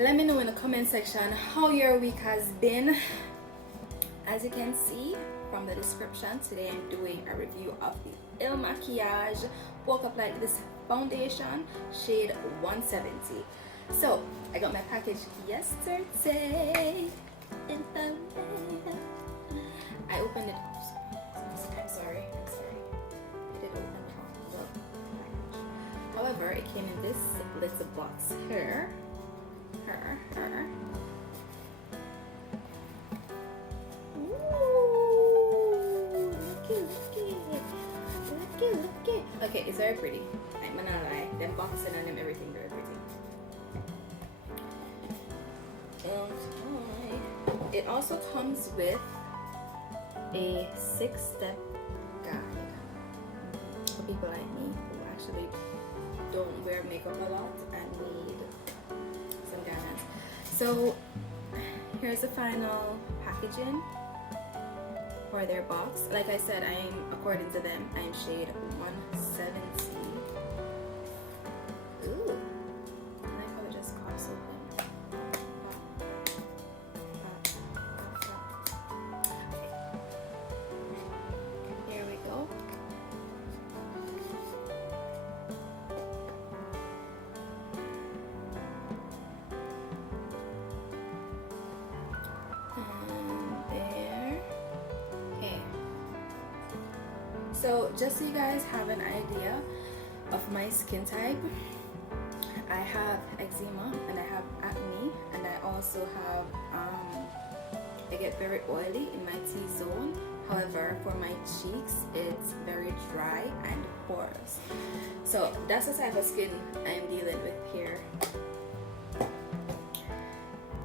Let me know in the comment section how your week has been. As you can see from the description, today I'm doing a review of the Makiage Woke Up Like This foundation, shade 170. So I got my package yesterday in the mail. I opened it. I'm sorry. I did open the package. However, it came in this little box here. Look. Okay, it's very pretty. I'm not gonna lie. Them boxing and them everything very pretty. It also comes with a 6-step guide for people like me who actually don't wear makeup a lot and need some guidance. So here's the final packaging for their box. Like I said, according to them, I'm shade 170. Ooh, I like how it just pops open. Here we go. So just so you guys have an idea of my skin type, I have eczema and I have acne, and I also have I get very oily in my T-zone. However, for my cheeks, it's very dry and porous. So that's the type of skin I'm dealing with here.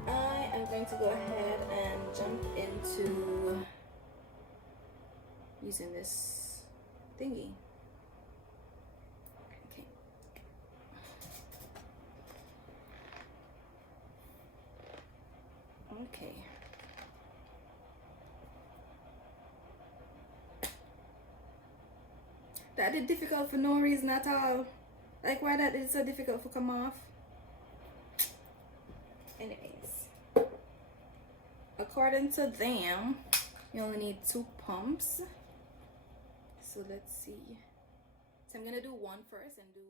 I am going to go ahead and jump into using this thingy. Okay. That is difficult for no reason at all. Like, why that is so difficult to come off? Anyways, according to them, you only need 2 pumps. So let's see. So I'm gonna do one first and do.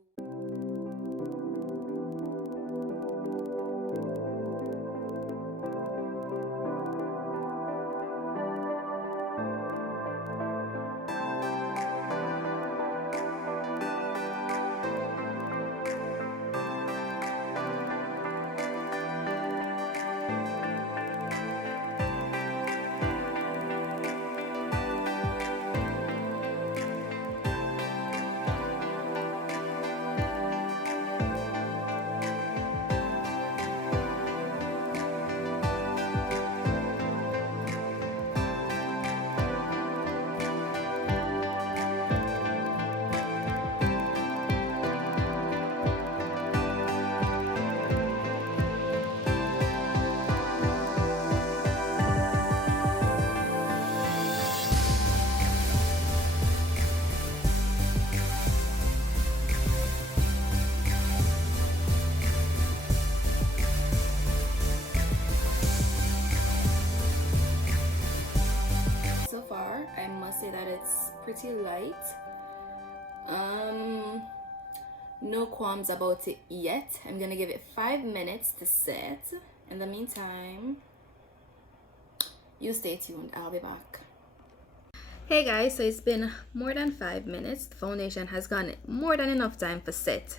Say that it's pretty light. No qualms about it yet. I'm gonna give it 5 minutes to set. In the meantime, you stay tuned. I'll be back. Hey guys, so it's been more than 5 minutes. The foundation has gone more than enough time for set.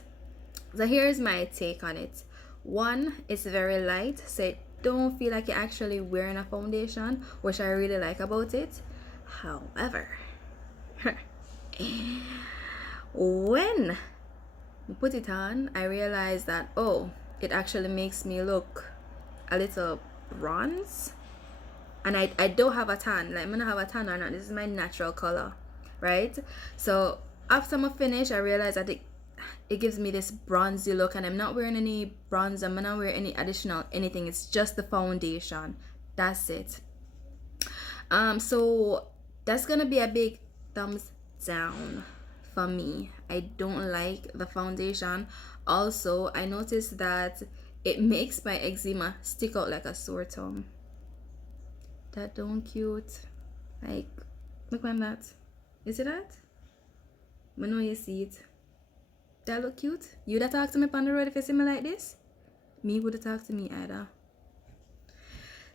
So here's my take on it. One, it's very light, so it don't feel like you're actually wearing a foundation, which I really like about it. However, when I put it on, I realized that, oh, it actually makes me look a little bronze. And I don't have a tan. Like, I'm gonna have a tan or not. This is my natural color, right? So after I finish, I realized that it gives me this bronzy look, and I'm not wearing any bronze. I'm not wearing any additional anything. It's just the foundation. That's it. So that's gonna be a big thumbs down for me. I don't like the foundation. Also, I noticed that it makes my eczema stick out like a sore thumb. That don't cute. Like, look on that. You see that? I know you see it. That look cute? You would talk to me on the road if you see me like this? Me would talk to me either.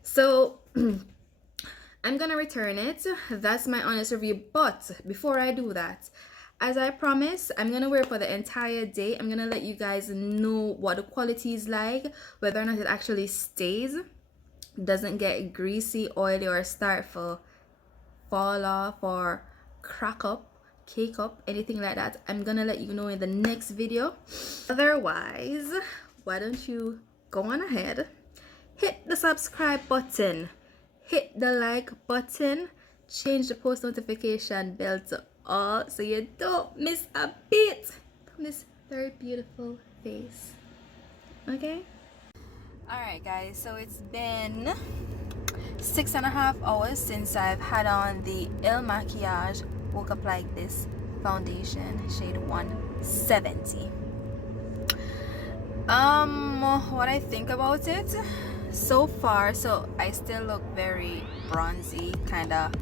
So I'm gonna return it. That's my honest review. But before I do that, as I promised, I'm gonna wear it for the entire day. I'm gonna let you guys know what the quality is like, whether or not it actually stays, doesn't get greasy, oily, or start to fall off or crack up, cake up, anything like that. I'm gonna let you know in the next video. Otherwise, why don't you go on ahead, hit the subscribe button, hit the like button, change the post notification bell to all so you don't miss a bit from this very beautiful face. Okay, all right guys, so it's been 6.5 hours since I've had on the Il Makiage Woke Up Like This foundation, shade 170. What I think about it so far, so I still look very bronzy, kind of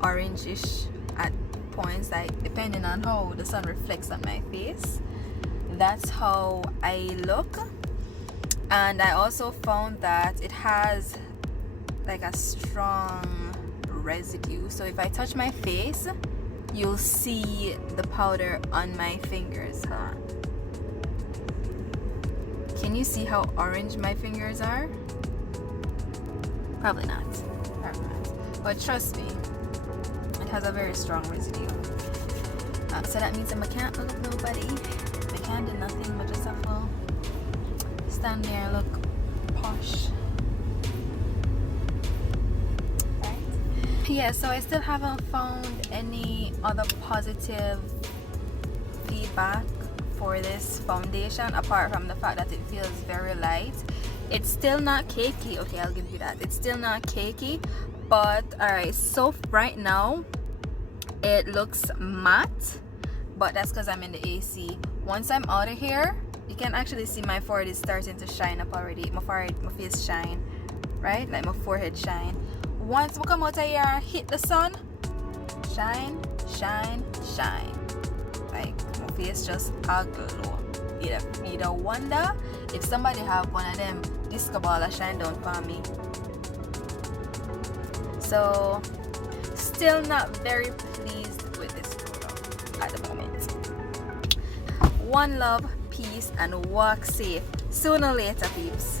orangish at points, like depending on how the sun reflects on my face. That's how I look. And I also found that it has like a strong residue, so if I touch my face, you'll see the powder on my fingers. Can you see how orange my fingers are? Probably not. But trust me, it has a very strong residue. So that means I can't look at nobody. I can't do nothing but just have to stand there and look posh. Right? Yeah, so I still haven't found any other positive feedback for this foundation apart from the fact that it feels very light. It's still not cakey. Okay, I'll give you that. It's still not cakey, but alright, so right now it looks matte, but that's because I'm in the AC. Once I'm out of here, you can actually see my forehead is starting to shine up already. My face shine, right? Like my forehead shine. Once we come out of here, hit the sun, shine, shine, shine. Like my face just a glow. You don't wonder if somebody have one of them disco ball that shine down for me. So still not very pleased with this product at the moment. One love, peace, and walk safe. Sooner or later, peeps.